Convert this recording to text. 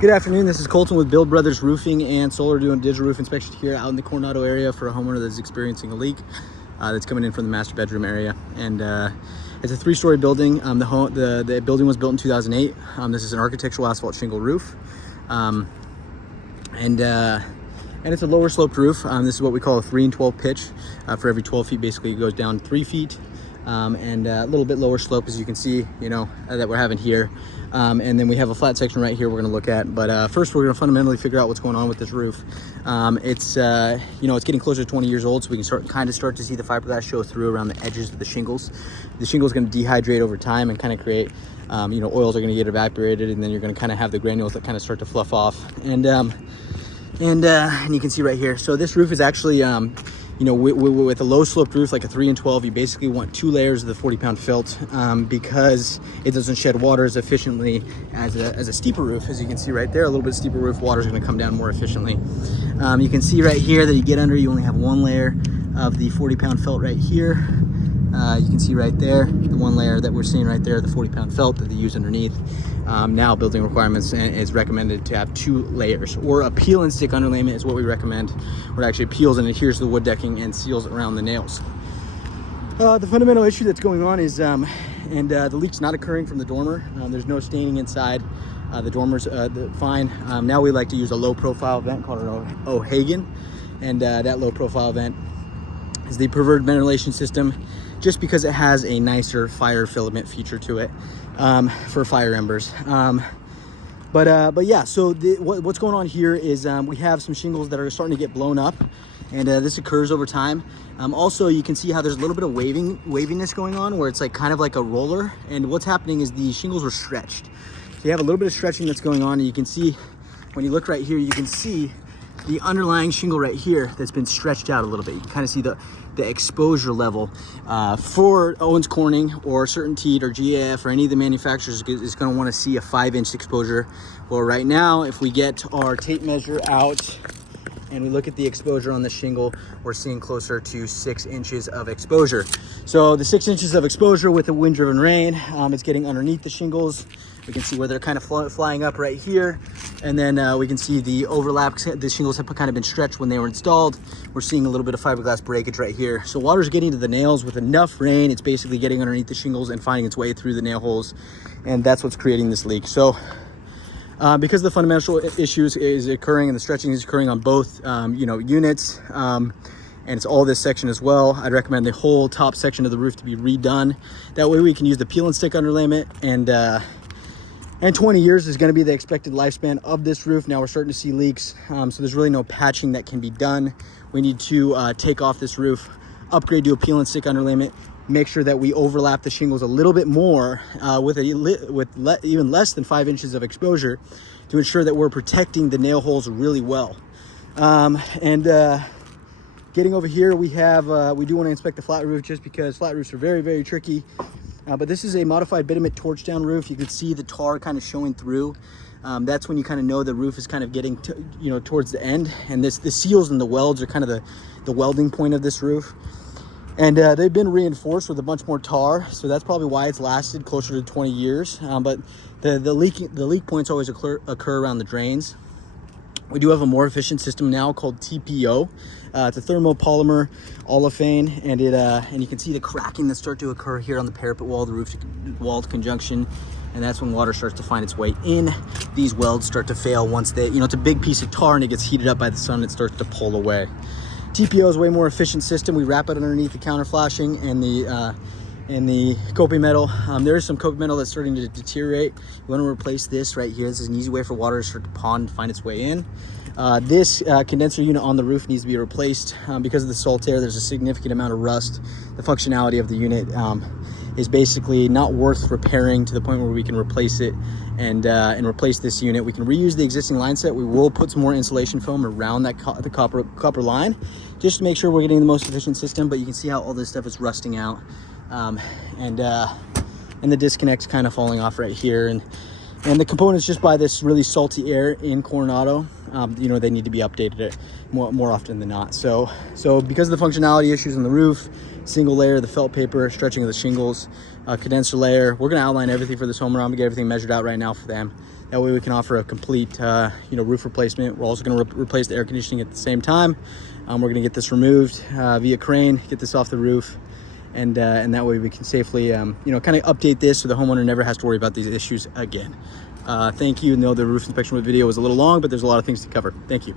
Good afternoon, this is Colton with Build Brothers Roofing and Solar doing digital roof inspection here out in the Coronado area for a homeowner that's experiencing a leak that's coming in from the master bedroom area. And it's a 3-story building. The building was built in 2008. This is an architectural asphalt shingle roof. And it's a lower sloped roof. This is what we call a 3 and 12 pitch. For every 12 feet, basically it goes down 3 feet. And a little bit lower slope, as you can see, that we're having here. And then we have a flat section right here we're going to look at. But first, we're going to fundamentally figure out what's going on with this roof. It's getting closer to 20 years old, so we can start to see the fiberglass show through around the edges of the shingles. The shingle is going to dehydrate over time and kind of create, oils are going to get evaporated, and then you're going to kind of have the granules that kind of start to fluff off. And you can see right here. So this roof is actually, with a low sloped roof like a 3 and 12, you basically want 2 layers of the 40-pound felt because it doesn't shed water as efficiently as a steeper roof. As you can see right there, a little bit steeper roof, water is going to come down more efficiently. You can see right here that you get under, you only have 1 layer of the 40-pound felt right here. You can see right there, the 1 layer that we're seeing right there, the 40-pound felt that they use underneath. Now building requirements is recommended to have 2 layers, or a peel and stick underlayment is what we recommend, where it actually peels and adheres to the wood decking and seals around the nails. The fundamental issue that's going on is, the leak's not occurring from the dormer. There's no staining inside. The dormer's fine. Now we like to use a low profile vent called an O'Hagan, and that low profile vent is the preferred ventilation system, just because it has a nicer fire filament feature to it for fire embers. But yeah, so what's going on here is we have some shingles that are starting to get blown up, and this occurs over time. Also, you can see how there's a little bit of waviness going on, where it's kind of like a roller, and what's happening is the shingles were stretched. So you have a little bit of stretching that's going on, and you can see, when you look right here, you can see the underlying shingle right here that's been stretched out a little bit. You can kind of see the exposure level for Owens Corning or CertainTeed or GAF or any of the manufacturers is going to want to see a 5-inch exposure. Well, right now, if we get our tape measure out and we look at the exposure on the shingle, we're seeing closer to 6 inches of exposure. So the 6 inches of exposure with the wind-driven rain, it's getting underneath the shingles. We can see where they're kind of flying up right here. And then we can see the overlap. The shingles have kind of been stretched when they were installed. We're seeing a little bit of fiberglass breakage right here. So water's getting to the nails. With enough rain, it's basically getting underneath the shingles and finding its way through the nail holes. And that's what's creating this leak. So because the fundamental issues is occurring and the stretching is occurring on both, units, and it's all this section as well, I'd recommend the whole top section of the roof to be redone. That way we can use the peel and stick underlayment, and 20 years is going to be the expected lifespan of this roof. Now we're starting to see leaks, so there's really no patching that can be done. We need to take off this roof, upgrade to a peel and stick underlayment, make sure that we overlap the shingles a little bit more with even less than 5 inches of exposure, to ensure that we're protecting the nail holes really well. Getting over here, we do want to inspect the flat roof, just because flat roofs are very, very tricky. But this is a modified bitumen torch down roof. You can see the tar kind of showing through. That's when you kind of know the roof is kind of getting towards the end. And the seals and the welds are kind of the welding point of this roof. And they've been reinforced with a bunch more tar, so that's probably why it's lasted closer to 20 years. But the leak points always occur around the drains. We do have a more efficient system now called TPO. It's a thermopolymer olefin, and you can see the cracking that start to occur here on the parapet wall, the roof wall conjunction, and that's when water starts to find its way in. These welds start to fail once it's a big piece of tar and it gets heated up by the sun. It starts to pull away. TPO is a way more efficient system. We wrap it underneath the counter flashing and the coping metal. There is some coping metal that's starting to deteriorate. We want to replace this right here. This is an easy way for water to start to pond and find its way in. This condenser unit on the roof needs to be replaced because of the salt air. There's a significant amount of rust. The functionality of the unit is basically not worth repairing to the point where we can replace it and replace this unit. We can reuse the existing line set. We will put some more insulation foam around that the copper line, just to make sure we're getting the most efficient system. But you can see how all this stuff is rusting out, and the disconnect's kind of falling off right here, and the components, just by this really salty air in Coronado, they need to be updated more often than not. So because of the functionality issues on the roof, single layer, the felt paper, stretching of the shingles, condenser layer, we're going to outline everything for this homeowner. I'm going to get everything measured out right now for them. That way we can offer a complete roof replacement. We're also going to replace the air conditioning at the same time. We're going to get this removed via crane, get this off the roof, and that way we can safely kind of update this so the homeowner never has to worry about these issues again. Thank you. No, the roof inspection video was a little long, but there's a lot of things to cover. Thank you.